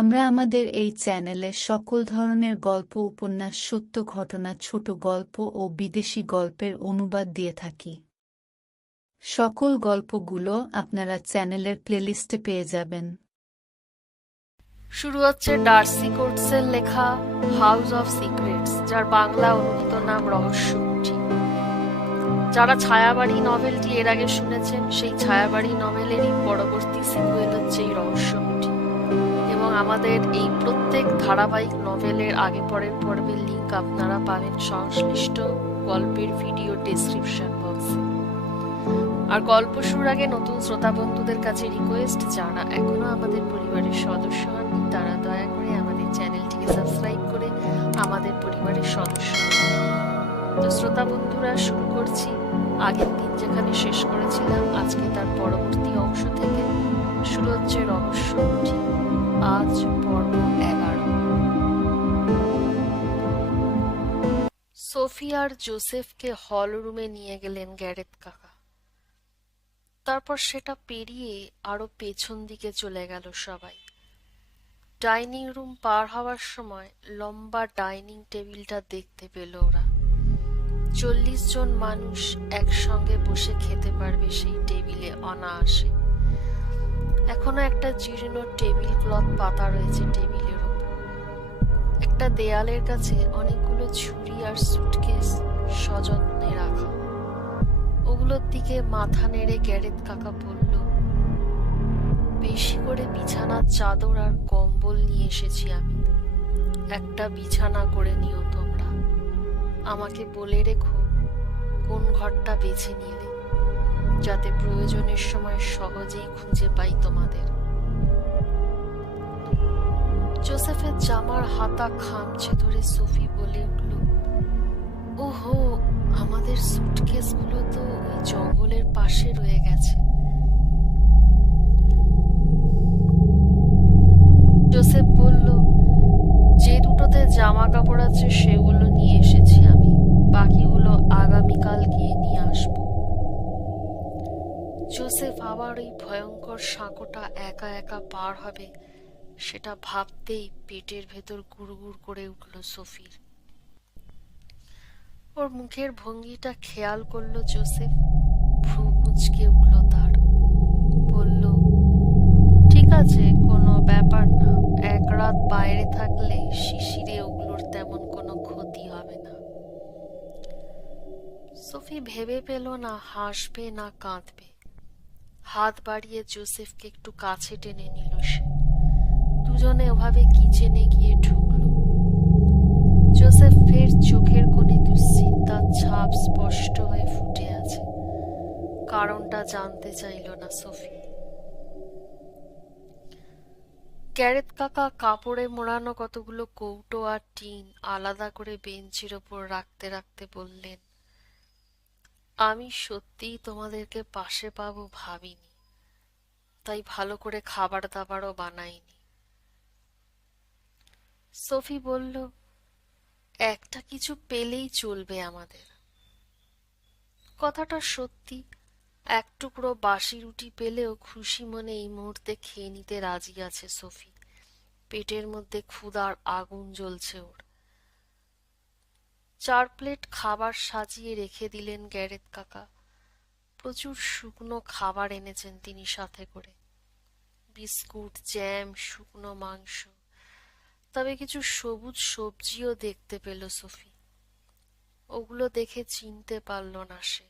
আমরা আমাদের এই চ্যানেলে সকল ধরনের গল্প, উপন্যাস, সত্য ঘটনা, ছোট গল্প ও বিদেশি গল্পের অনুবাদ দিয়ে থাকি। সকল গল্পগুলো আপনারা চ্যানেলের প্লেলিস্টে পেয়ে যাবেন। শুরু হচ্ছে ডার্সি কোটসের লেখা হাউস অফ সিক্রেটস, যার বাংলা অনুদিত নাম রহস্য যারা ছায়াবাড়ি নভেলটি এর আগে শুনেছেন, সেই ছায়াবাড়ি নভেলেরই পরবর্তী সিকুয়েল হচ্ছে এই রহস্য আমাদের এই প্রত্যেক ধারাবাহিক নভেলের আগে পরের পর্বের লিঙ্ক আপনারা পাবেন সংশ্লিষ্ট গল্পের ভিডিও ডেসক্রিপশন বক্সে আর গল্প শুরুর আগে নতুন শ্রোতা বন্ধুদের কাছে রিকোয়েস্ট যারা এখনও আমাদের পরিবারের সদস্য হননি, তারা দয়া করে আমাদের চ্যানেলটিকে সাবস্ক্রাইব করে আমাদের পরিবারের সদস্য তো শ্রোতা বন্ধুরা, শুরু করছি। আগের দিন যেখানে শেষ করেছিলাম, আজকে তার পরবর্তী অংশ থেকে। শুরু হচ্ছে রহস্য। আজ পর্ব এগারো। সোফি আর জোসেফকে হল রুমে নিয়ে গেলেন গ্যারেত কাকা। তারপর সেটা পেরিয়ে আরও পেছন দিকে চলে গেল সবাই। ডাইনিং রুম পার হওয়ার সময় লম্বা ডাইনিং টেবিলটা দেখতে পেল ওরা। চল্লিশ জন মানুষ একসঙ্গে বসে খেতে পারবে সেই টেবিলে অনায়াসে। এখনও একটা জীর্ণ টেবিল ক্লথ পাতা রয়েছে টেবিলের ওপর। একটা দেয়ালের কাছে অনেকগুলো ছুরি আর সুটকেস সযত্নে রাখা। ওগুলোর দিকে মাথা নেড়ে গ্যারেত কাকা বলল, বেশি করে বিছানার চাদর আর কম্বল নিয়ে এসেছি আমি। একটা বিছানা করে নিও তোমরা। আমাকে বলে রেখো কোন ঘরটা বেছে নিলে। যাতে প্রয়োজনের সময় সহজেই খুঁজে পাই তোমাদের। জোসেফের জামার হাতা খামছে ধরে সোফি বলে উঠল, ওহো, আমাদের সুটকেসগুলো তো ওই জঙ্গলের পাশে রয়ে গেছে। জোসেফ বলল, যে দুটোতে জামা কাপড় আছে সেগুলো নিয়ে এসেছি আমি, বাকিগুলো আগামীকাল গিয়ে নিয়ে আসব। জোসেফ আবার ওই ভয়ঙ্কর সাঁকোটা একা একা পার হবে, সেটা ভাবতেই পেটের ভেতর গুড়গুড় করে উঠল সফির। ওর মুখের ভঙ্গিটা খেয়াল করল জোসেফ, ভ্রু কুচকে উঠল তার। বলল, ঠিক আছে, কোনো ব্যাপার না, এক রাত বাইরে থাকলে শিশিরে ওগুলোর তেমন কোনো ক্ষতি হবে না। সফি ভেবে পেল না, হাসবে না, কাঁদবে। হাত বাড়িয়ে জোসেফকে একটু কাছে টেনে নিল সে। দুজনে ওভাবে কিচেনে গিয়ে ঢুকলো। জোসেফ ফের চোখের কোণে দুশ্চিন্তার ছাপ স্পষ্ট হয়ে ফুটে আছে। কারণটা জানতে চাইল না সোফি। ক্যারেত কাকা কাপড়ে মোড়ানো কতগুলো কৌটো আর টিন আলাদা করে বেঞ্চের ওপর রাখতে রাখতে বললেন আমি সত্যিই তোমাদেরকে পাশে পাবো ভাবিনি। তাই ভালো করে খাবার দাবারও বানাইনি। সোফি বলল, একটা কিছু পেলেই চলবে আমাদের। কথাটা সত্যি, এক টুকরো বাসি রুটি পেলেও খুশি মনে এই মুহূর্তে খেয়ে নিতে রাজি আছে সোফি। পেটের মধ্যে ক্ষুধার আগুন জ্বলছে ওর। চার প্লেট খাবার সাজিয়ে রেখে দিলেন গ্যারেত কাকা। প্রচুর শুকনো খাবার এনেছেন তিনি সাথে করে। বিস্কুট, জ্যাম, শুকনো মাংস। তবে কিছু সবুজ সবজিও দেখতে পেল সোফি। ওগুলো দেখে চিনতে পারল না সে।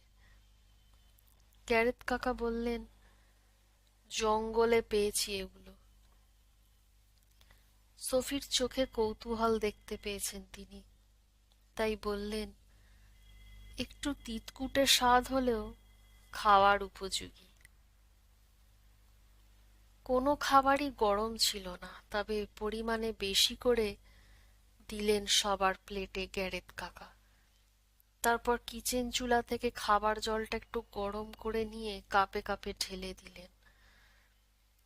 গ্যারেত কাকা বললেন, জঙ্গলে পেয়েছি এগুলো। সোফির চোখে কৌতূহল দেখতে পেয়েছেন তিনি। তাই বললেন, একটু তিতকুটে স্বাদ হলেও খাওয়ার উপযোগী। কোনো খাবারই গরম ছিল না, তবে পরিমাণে বেশি করে দিলেন সবার প্লেটে গ্যারেত কাকা। তারপর কিচেন চুলা থেকে খাবার জলটা একটু গরম করে নিয়ে কাপে কাপে ঢেলে দিলেন।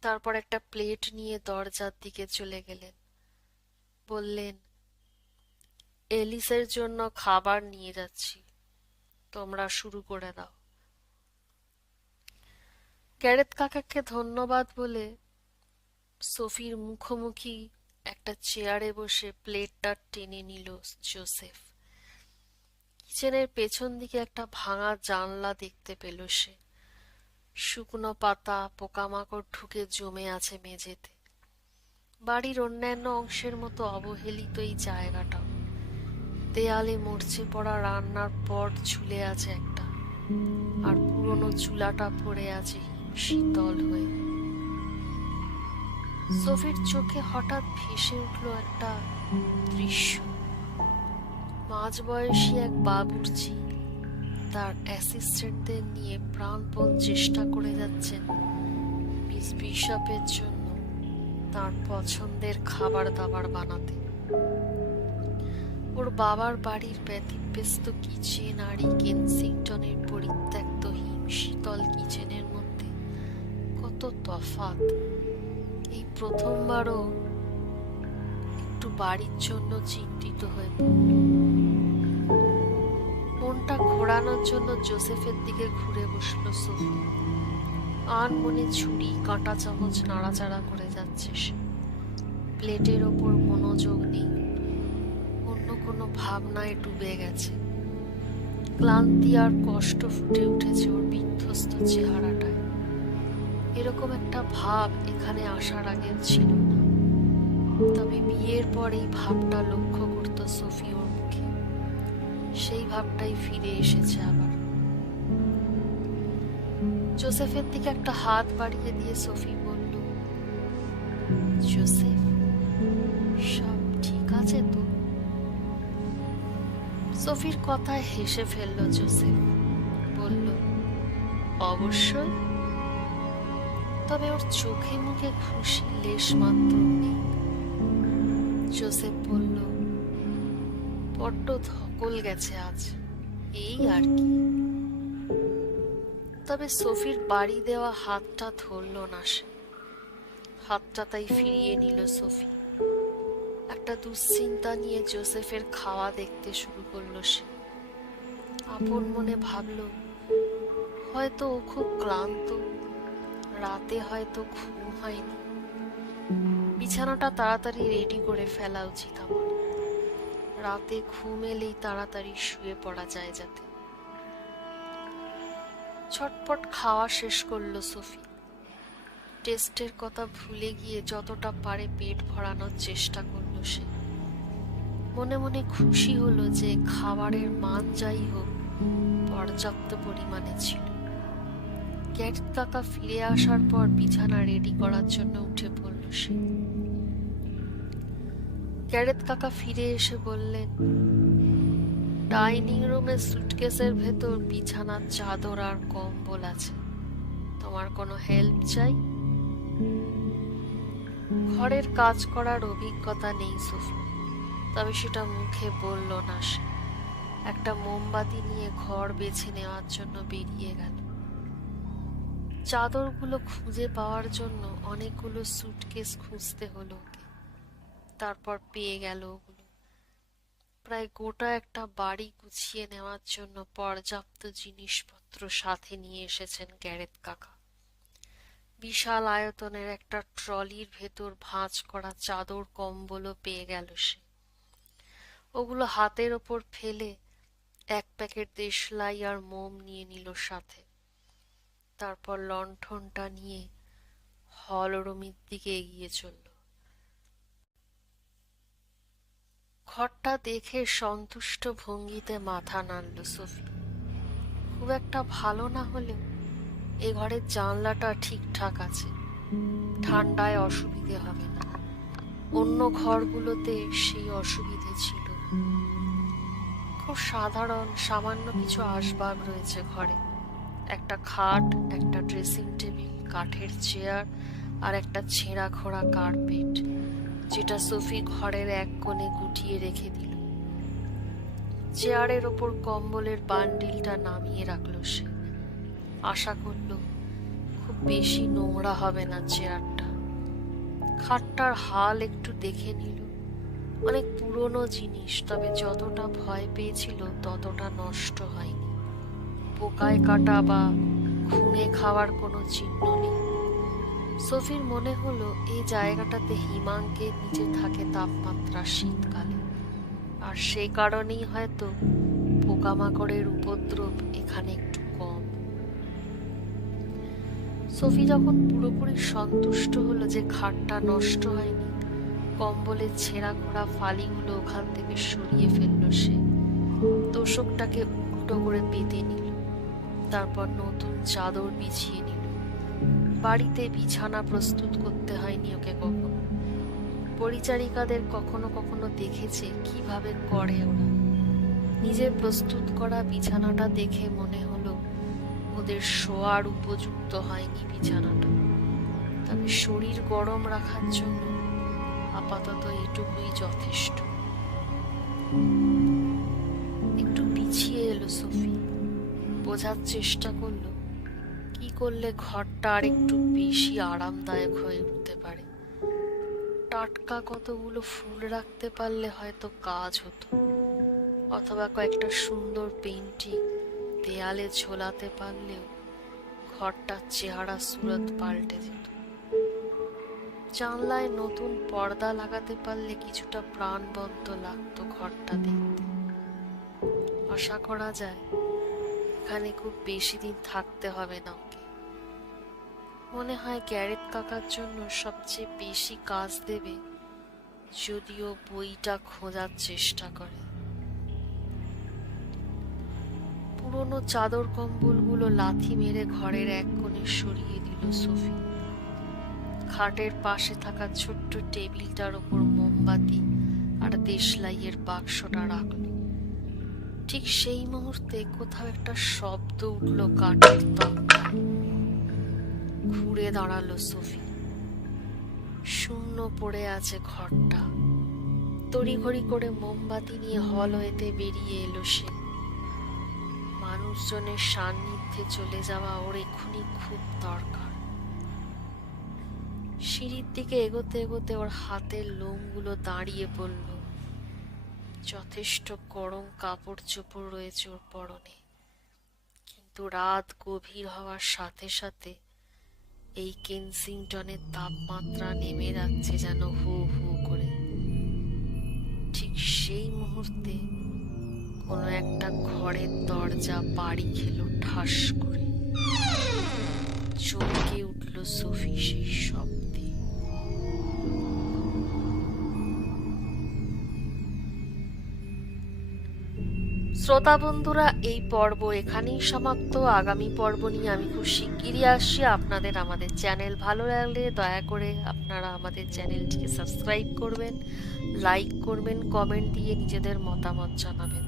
তারপর একটা প্লেট নিয়ে দরজার দিকে চলে গেলেন। বললেন এলিসের জন্য খাবার নিয়ে যাচ্ছি। তোমরা শুরু করে দাও। ক্যারেত কাকাকে ধন্যবাদ বলে সোফির মুখোমুখি একটা চেয়ারে বসে প্লেটটা টেনে নিল জোসেফ। কিচেনের পেছন দিকে একটা ভাঙা জানলা দেখতে পেল সে। শুকনো পাতা, পোকামাকড় ঢুকে জমে আছে মেঝেতে। বাড়ির অন্যান্য অংশের মতো অবহেলিত এই জায়গাটাও। দেয়ালে মরচে পড়া রান্নার পট ঝুলে আছে একটা। আর পুরনো চুলাটা পড়ে আছে শীতল হয়ে। সোফির চোখে হঠাৎ ভেসে উঠল একটা দৃশ্য। মাঝ বয়সী এক বাবুর্চি তার অ্যাসিস্ট্যান্টদের নিয়ে প্রাণপণ চেষ্টা করে যাচ্ছেন বিশপের জন্য তার পছন্দের খাবার দাবার বানাতে। ওর বাবার বাড়ির ব্যতিব্যস্ত কিচেন আর এই কেনসিংটনের পরিত্যক্ত হিম শীতল কিচেনের মধ্যে কত তফাত এই প্রথমবারও একটু বাড়ির জন্য চিন্তিত হয়ে মনটা ঘোরানোর জন্য জোসেফের দিকে ঘুরে বসল সোফি। আর মনে ছুরি, কাঁটা চামচ নাড়াচাড়া করে যাচ্ছে সে। প্লেটের ওপর মনোযোগ নেই। ভাবনায় ডুবে গেছে। ক্লান্তি আর কষ্ট ফুটে উঠেছে ওর বিধ্বস্ত চেহারাটায়। এরকম একটা ভাব এখানে আসার আগে ছিল না। তবে বিয়ের পর এই ভাবটা লক্ষ্য করতো সোফি ওর মুখে। সেই ভাবটাই ফিরে এসেছে আবার। জোসেফের দিকে একটা হাত বাড়িয়ে দিয়ে সোফি বলল, জোসেফ, সব ঠিক আছে তো? সোফির কথায় হেসে ফেলল জোসেফ। বলল, অবশ্যই। তবে ওর চোখে মুখে খুশি লেশ মাত্র নেই। জোসেফ বলল, বড্ড ধকল গেছে আজ। এই আর কি? তবে সোফির বাড়ি দেওয়া হাতটা ধরল না সে। হাতটা তাই ফিরিয়ে নিল সোফি। একটা দুশ্চিন্তা নিয়ে জোসেফের খাওয়া দেখতে শুরু করল সে। আপন মনে ভাবল, হয়তো ও খুব ক্লান্ত, রাতে হয়তো ঘুম হয়নি। বিছানাটা তাড়াতাড়ি রেডি করে ফেলা উচিত আমার। রাতে ঘুম এলেই তাড়াতাড়ি শুয়ে পড়া যায় যাতে। ছটপট খাওয়া শেষ করল সোফি। টেস্টের কথা ভুলে গিয়ে যতটা পারে পেট ভরানোর চেষ্টা করল। সে মনে মনে খুশি হলো যে খাবারের মান যাই হোক, পর্যাপ্ত পরিমাণে ছিল। ক্যাট কাকা ফিরে আসার পর বিছানা রেডি করার জন্য উঠে পড়ল সে। ক্যারেত কাকা ফিরে এসে বললেন, ডাইনিং রুমের সুটকেসের ভেতর বিছানার চাদর আর কম্বল আছে। তোমার কোনো হেল্প চাই? ঘরের কাজ করার অভিজ্ঞতা নেই সোফি। তবে সেটা মুখে বলল না সে। একটা মোমবাতি নিয়ে ঘর বেছে নেওয়ার জন্য বেরিয়ে গেল। চাদরগুলো খুঁজে পাওয়ার জন্য অনেকগুলো সুটকেস খুঁজতে হলো তারপর পেয়ে গেল ওগুলো। প্রায় গোটা একটা বাড়ি গুছিয়ে নেওয়ার জন্য পর্যাপ্ত জিনিসপত্র সাথে নিয়ে এসেছেন গ্যারেত কাকা। বিশাল আয়তনের একটা ট্রলির ভেতর ভাঁজ করা চাদর কম্বলও পেয়ে গেল সে। ওগুলো হাতের ওপর ফেলে এক প্যাকেট দেশলাই আর মোম নিয়ে নিল সাথে। তারপর লণ্ঠনটা নিয়ে হলরমির দিকে এগিয়ে চলল। ঘরটা দেখে সন্তুষ্ট ভঙ্গিতে মাথা নাড়ল সোফি। খুব একটা ভালো না হলেও এ ঘরের জানলাটা ঠিকঠাক আছে। ঠান্ডায় অসুবিধে হবে না। অন্য ঘরগুলোতে সেই অসুবিধে ছিল। খুব সাধারণ, সামান্য কিছু আসবাব রয়েছে ঘরে। একটা খাট, একটা ড্রেসিং টেবিল, কাঠের চেয়ার আর একটা ছেঁড়া খোড়া কার্পেট, যেটা সোফি ঘরের এক কোণে গুটিয়ে রেখে দিল। চেয়ারের ওপর কম্বলের বান্ডিলটা নামিয়ে রাখল সে। আশা করল খুব বেশি নোংরা হবে না চেয়ারটা। খাটটার হাল একটু দেখে নিল। অনেক পুরনো জিনিস, তবে যতটা ভয় পেয়েছিল ততটা নষ্ট হয়নি। পোকায় কাটা বা খুনে খাওয়ার কোনো চিহ্ন নেই। সোফির মনে হলো এই জায়গাটাতে হিমাঙ্কে নিচে থাকে তাপমাত্রা শীতকালে। আর সেই কারণেই হয়তো পোকামাকড়ের উপদ্রব এখানে সোফি যখন পুরোপুরি সন্তুষ্ট হলো যে খাটটা নষ্ট হয়নি, কম্বলের ছেঁড়া ঘোড়া ফালিগুলো ওখান থেকে সরিয়ে ফেলল সে। তোষকটাকে উল্টো করে পেতে নিল, তারপর নতুন চাদর বিছিয়ে নিল। বাড়িতে বিছানা প্রস্তুত করতে হয়নি ওকে কখনো। পরিচারিকাদের কখনো কখনো দেখেছে কীভাবে করে ওরা। নিজের প্রস্তুত করা বিছানাটা দেখে মনে ওদের শোয়ার উপযুক্ত হয়নি বিছানাটা। তবে শরীর গরম রাখার জন্য আপাতত এটুকুই যথেষ্ট। একটু পিছিয়ে এলো সোফি। বোঝার চেষ্টা করল, কি করলে ঘরটা আর একটু বেশি আরামদায়ক হয়ে উঠতে পারে। টাটকা কতগুলো ফুল রাখতে পারলে হয়তো কাজ হতো, অথবা কয়েকটা সুন্দর পেন্টিং দেয়ালে ঝোলাতে পারলেও ঘরটার চেহারা সুরত পাল্টে যেত জানলায় নতুন পর্দা লাগাতে পারলে কিছুটা প্রাণবন্ত লাগতো ঘরটা দেখতে। আশা করা যায়, এখানে খুব বেশি দিন থাকতে হবে না ওকে। মনে হয় গ্যারেট কাকার জন্য সবচেয়ে বেশি কাজ দেবে, যদিও বইটা খোঁজার চেষ্টা করে। পুরনো চাদর কম্বলগুলো লাথি মেরে ঘরের এক কোণে সরিয়ে দিল সোফি। খাটের পাশে থাকা ছোট্ট টেবিলটার ওপর মোমবাতি আর দেশলাইয়ের বাক্সটা রাখল। ঠিক সেই মুহূর্তে কোথাও একটা শব্দ উঠল কাঠের ঘুরে দাঁড়াল সোফি। শূন্য পড়ে আছে ঘরটা। তড়িঘড়ি করে মোমবাতি নিয়ে হলওয়েতে বেরিয়ে এলো সে। মানুষজনের সান্নিধ্যে চলে যাওয়া ওর এক্ষুনি খুব দরকার। সিঁড়ির দিকে এগোতে এগোতে ওর হাতের লোমগুলো দাঁড়িয়ে পড়ল যথেষ্ট গরম কাপড় চোপড় রয়েছে ওর পরনে। কিন্তু রাত গভীর হওয়ার সাথে সাথে এই কেনসিংটনের তাপমাত্রা নেমে যাচ্ছে যেন হু হু করে। ঠিক সেই মুহূর্তে কোনো একটা ঘরের দরজা বাড়ি খেলো ঠাস করে। চমকে উঠল সোফি সেই শব্দে। শ্রোতা বন্ধুরা, এই পর্ব এখানেই সমাপ্ত। আগামী পর্ব নিয়ে আমি খুব শিগগিরই আসছি। আপনাদের আমাদের চ্যানেল ভালো লাগলে দয়া করে আপনারা আমাদের চ্যানেলটিকে সাবস্ক্রাইব করবেন, লাইক করবেন, কমেন্ট দিয়ে নিজেদের মতামত জানাবেন।